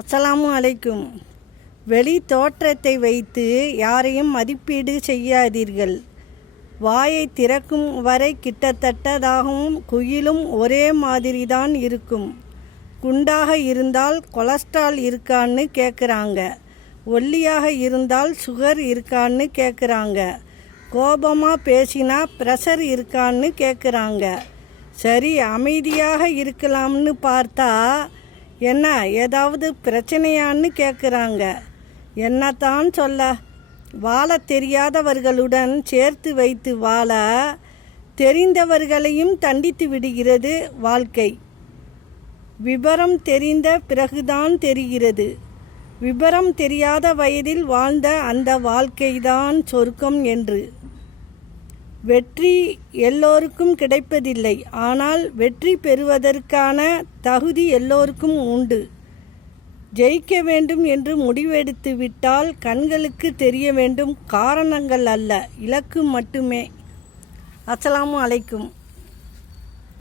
அஸ்ஸலாமு அலைக்கும். வெளி தோற்றத்தை வைத்து யாரையும் மதிப்பீடு செய்யாதீர்கள். வாயை திறக்கும் வரை கிட்டத்தட்டதாகவும் குயிலும் ஒரே மாதிரிதான் இருக்கும். குண்டாக இருந்தால் கொலஸ்ட்ரால் இருக்கான்னு கேட்குறாங்க, ஒல்லியாக இருந்தால் சுகர் இருக்கான்னு கேட்குறாங்க, கோபமாக பேசினா ப்ரெஷர் இருக்கான்னு கேட்குறாங்க. சரி, அமைதியாக இருக்கலாம்னு பார்த்தா என்ன ஏதாவது பிரச்சனையான்னு கேட்குறாங்க. என்னத்தான் சொல்ல, வாழ தெரியாதவர்களுடன் சேர்த்து வைத்து வாழ தெரிந்தவர்களையும் தண்டித்து விடுகிறது வாழ்க்கை. விபரம் தெரிந்த பிறகுதான் தெரிகிறது, விபரம் தெரியாத வயதில் வாழ்ந்த அந்த வாழ்க்கைதான் சொர்க்கம் என்று. வெற்றி எல்லோருக்கும் கிடைப்பதில்லை, ஆனால் வெற்றி பெறுவதற்கான தகுதி எல்லோருக்கும் உண்டு. ஜெயிக்க வேண்டும் என்று முடிவெடுத்து விட்டால் கண்களுக்கு தெரிய வேண்டும் காரணங்கள் அல்ல, இலக்கு மட்டுமே. அஸ்ஸலாமு அலைக்கும்.